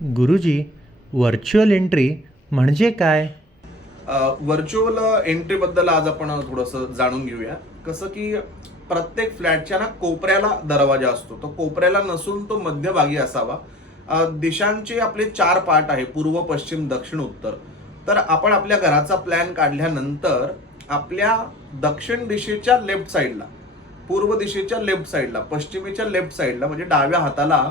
गुरुजी virtual entry म्हणजे काय? व्हर्च्युअल एंट्रीबद्दल आज आपण थोडंसं जाणून घेऊया. कसं की प्रत्येक फ्लॅटच्या ना कोपऱ्याला दरवाजा असतो. तो कोपऱ्याला नसून तो मध्यभागी असावा. दिशांचे आपले चार पार्ट आहे पूर्व पश्चिम दक्षिण उत्तर. तर आपण आपल्या घराचा प्लॅन काढल्यानंतर आपल्या दक्षिण दिशेच्या लेफ्ट साईडला पूर्व दिशेच्या लेफ्ट साईडला पश्चिमेच्या लेफ्ट साईडला म्हणजे डाव्या हाताला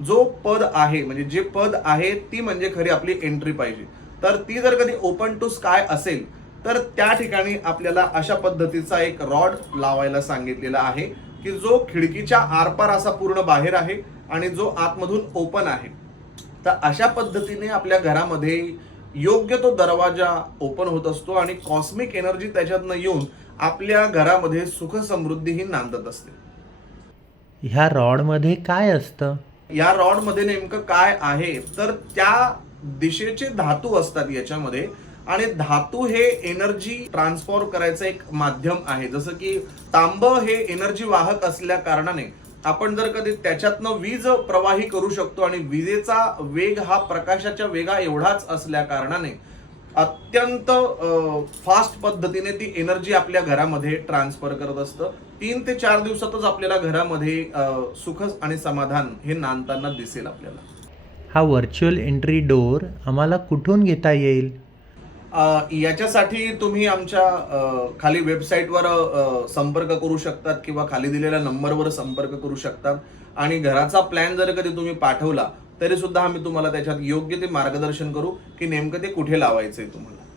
जो पद आहे म्हणजे जे पद आहे ती म्हणजे खरी आपली एंट्री पाहिजे. तर ती जर कधी ओपन टू स्काय असेल तर त्या ठिकाणी आपल्याला अशा पद्धतीचा एक रॉड लावायला सांगितलेला आहे की जो खिडकीच्या आरपार असा पूर्ण बाहेर आहे आणि जो आतमधून ओपन आहे. तर अशा पद्धतीने आपल्या घरामध्ये योग्य तो दरवाजा ओपन होत असतो आणि कॉस्मिक एनर्जी त्याच्यातनं येऊन आपल्या घरामध्ये सुख समृद्धी ही नांदत असते. ह्या रॉडमध्ये काय असतं? या रॉडमध्ये नेमकं काय आहे? तर त्या दिशेचे धातू असतात याच्यामध्ये. आणि धातू हे एनर्जी ट्रान्सफॉर्म करायचं एक माध्यम आहे. जसं की तांब हे एनर्जी वाहक असल्या कारणाने आपण जर कधी त्याच्यातनं वीज प्रवाही करू शकतो आणि विजेचा वेग हा प्रकाशाच्या वेगा एवढाच असल्या कारणाने अत्यंत फास्ट पद्धतीने ती एनर्जी आपल्या घरामध्ये ट्रान्सफर करत असतं. तीन ते चार दिवसातच आपल्याला घरामध्ये सुख आणि समाधान हे नांदताना दिसेल आपल्याला. हा व्हर्च्युअल एंट्री डोअर आम्हाला कुठून घेता येईल? याच्यासाठी तुम्ही आमच्या खाली वेबसाईटवर संपर्क करू शकतात किंवा खाली दिलेल्या नंबरवर संपर्क करू शकतात. आणि घराचा प्लॅन जर कधी तुम्ही पाठवला तरी सुद्धा आम्ही तुम्हाला त्याच्यात योग्य ते मार्गदर्शन करू की नेमकं ते कुठे लावायचं आहे तुम्हाला.